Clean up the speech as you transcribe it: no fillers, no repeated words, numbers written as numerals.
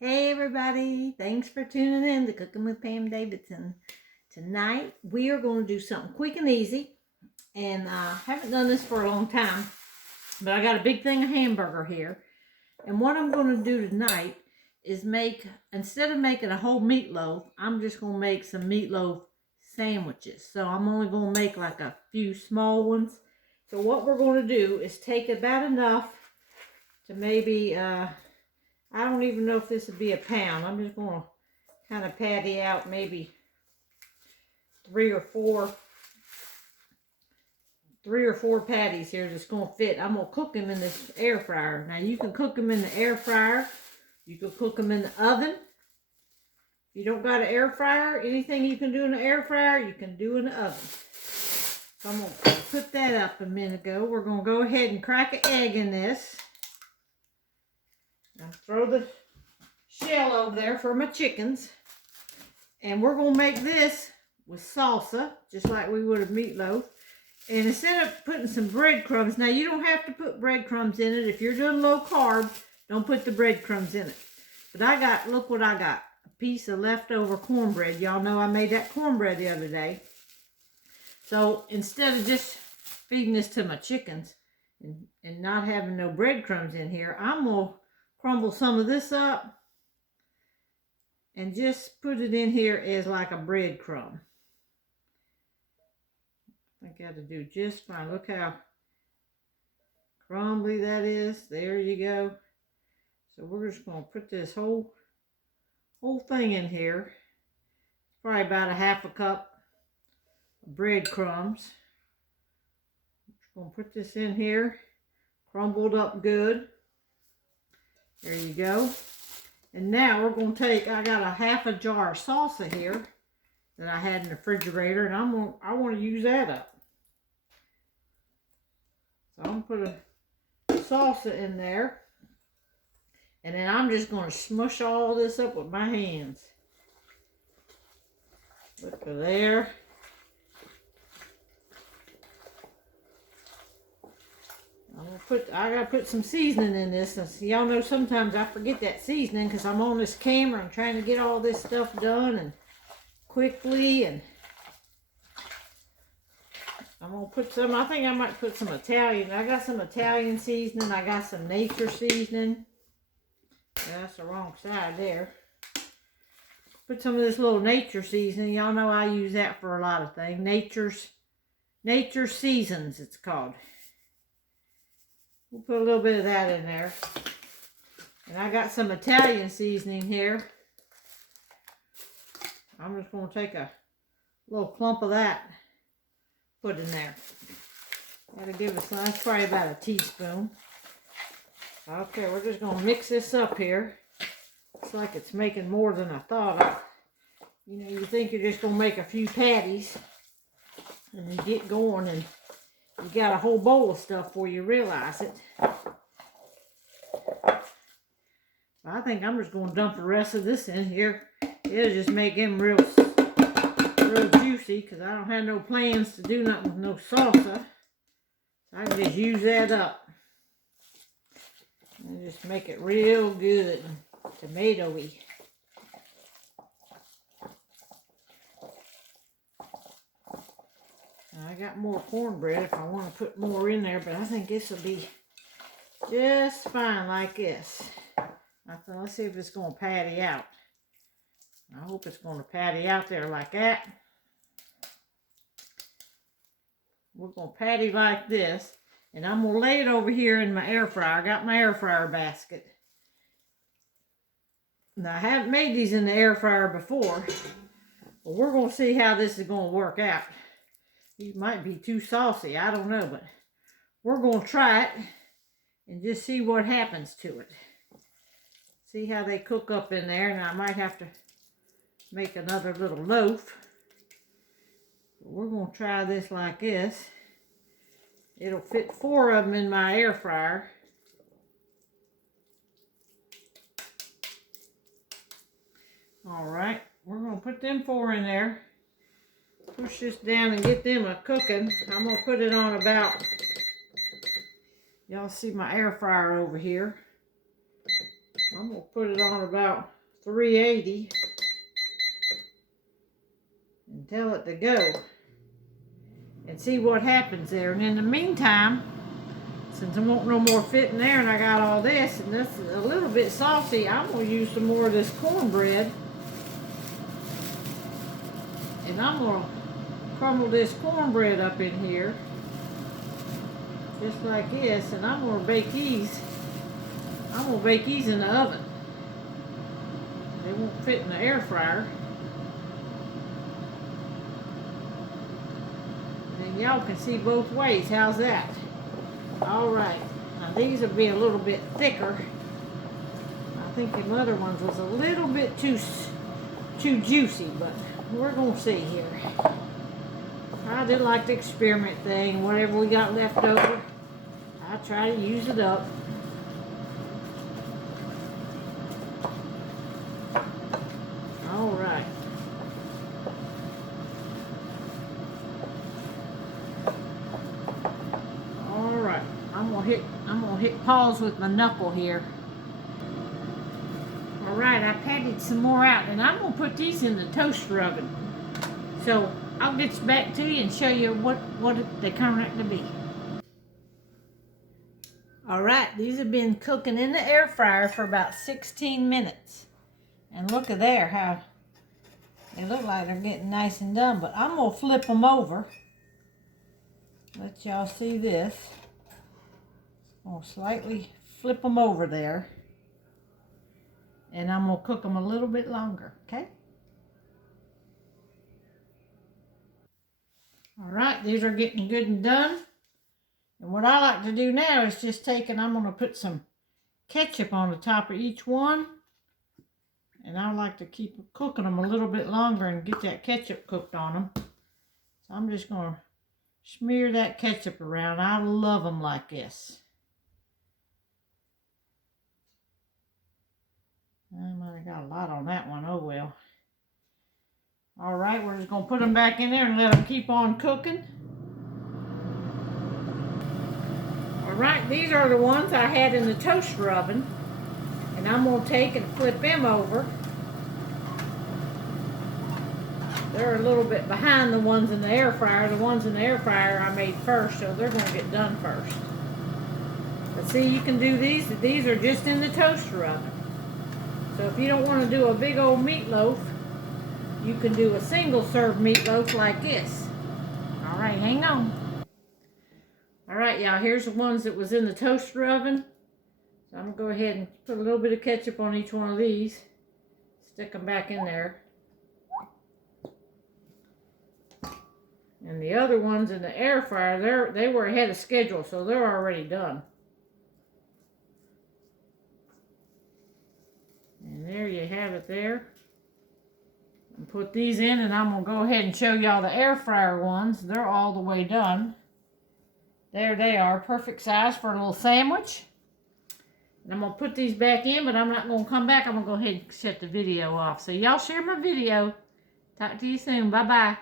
Hey everybody, thanks for tuning in to Cooking with Pam Davidson. Tonight we are going to do something quick and easy, and I haven't done this for a long time, but I got a big thing of hamburger here. And what I'm going to do tonight is instead of making a whole meatloaf, I'm just going to make some meatloaf sandwiches. So I'm only going to make like a few small ones. So what we're going to do is take about enough to maybe I don't even know if this would be a pound. I'm just going to kind of patty out maybe three or four patties here that's going to fit. I'm going to cook them in this air fryer. Now you can cook them in the air fryer. You can cook them in the oven. If you don't got an air fryer, anything you can do in the air fryer, you can do in the oven. So I'm going to put that up a minute ago. We're going to go ahead and crack an egg in this. Now throw the shell over there for my chickens. And we're going to make this with salsa, just like we would a meatloaf. And instead of putting some breadcrumbs, now you don't have to put breadcrumbs in it. If you're doing low carb, don't put the breadcrumbs in it. But look what I got. A piece of leftover cornbread. Y'all know I made that cornbread the other day. So instead of just feeding this to my chickens and not having no breadcrumbs in here, I'm going to crumble some of this up and just put it in here as like a breadcrumb. I got to do just fine. Look how crumbly that is. There you go. So we're just going to put this whole thing in here. Probably about a half a cup of breadcrumbs. Just going to put this in here, crumbled up good. There you go. And now we're going to I got a half a jar of salsa here that I had in the refrigerator, and I want to use that up. So I'm going to put a salsa in there, and then I'm just going to smush all this up with my hands. Look at there. I gotta put some seasoning in this. Y'all know sometimes I forget that seasoning because I'm on this camera and trying to get all this stuff done and quickly. And I'm gonna put some. I think I might put some Italian. I got some Italian seasoning. I got some nature seasoning. Yeah, that's the wrong side there. Put some of this little nature seasoning. Y'all know I use that for a lot of things. Nature Seasons, it's called. We'll put a little bit of that in there. And I got some Italian seasoning here. I'm just going to take a little clump of that, put in there. That'll give us, that's probably about a teaspoon. Okay, we're just going to mix this up here. Looks like it's making more than I thought. You know, you think you're just going to make a few patties and then get going, and you got a whole bowl of stuff before you realize it. I think I'm just going to dump the rest of this in here. It'll just make them real juicy because I don't have no plans to do nothing with no salsa. I can just use that up. And just make it real good and tomatoey. I got more cornbread if I want to put more in there, but I think this will be just fine like this. Let's see if it's going to patty out. I hope it's going to patty out there like that. We're going to patty like this, and I'm going to lay it over here in my air fryer. I got my air fryer basket. Now, I haven't made these in the air fryer before, but we're going to see how this is going to work out. These might be too saucy, I don't know, but we're going to try it and just see what happens to it. See how they cook up in there, and I might have to make another little loaf. But we're going to try this like this. It'll fit 4 of them in my air fryer. All right, we're going to put them 4 in there. Push this down and get them cooking. I'm going to put it on about, y'all see my air fryer over here. I'm going to put it on about 380 and tell it to go and see what happens there. And in the meantime, since I want no more fit in there and I got all this and this is a little bit salty, I'm going to use some more of this cornbread. And I'm going to crumble this cornbread up in here. Just like this. And I'm going to bake these. I'm going to bake these in the oven. They won't fit in the air fryer. And y'all can see both ways. How's that? Alright. Now these will be a little bit thicker. I think the other ones was a little bit too juicy, but we're going to see here. I did like the experiment thing. Whatever we got left over, I try to use it up. Alright. Alright. I'm gonna hit pause with my knuckle here. Alright, I patted some more out and I'm gonna put these in the toaster oven. So I'll get back to you and show you what they come out to be. Alright, these have been cooking in the air fryer for about 16 minutes. And look at there, how they look like they're getting nice and done. But I'm going to flip them over. Let y'all see this. I'm going to slightly flip them over there. And I'm going to cook them a little bit longer, okay? Alright, these are getting good and done. And what I like to do now is just take and I'm going to put some ketchup on the top of each one. And I like to keep cooking them a little bit longer and get that ketchup cooked on them. So I'm just going to smear that ketchup around. I love them like this. I might have got a lot on that one. Oh well. Alright, we're just going to put them back in there and let them keep on cooking. Alright, these are the ones I had in the toaster oven. And I'm going to take and flip them over. They're a little bit behind the ones in the air fryer. The ones in the air fryer I made first, so they're going to get done first. But see, you can do these. These are just in the toaster oven. So if you don't want to do a big old meatloaf, you can do a single serve meatloaf like this. Alright, hang on. Alright, y'all, here's the ones that was in the toaster oven. So I'm going to go ahead and put a little bit of ketchup on each one of these. Stick them back in there. And the other ones in the air fryer, they were ahead of schedule, so they're already done. And there you have it there. And put these in, and I'm going to go ahead and show y'all the air fryer ones. They're all the way done. There they are, perfect size for a little sandwich. And I'm going to put these back in, but I'm not going to come back. I'm going to go ahead and shut the video off. So y'all share my video. Talk to you soon. Bye-bye.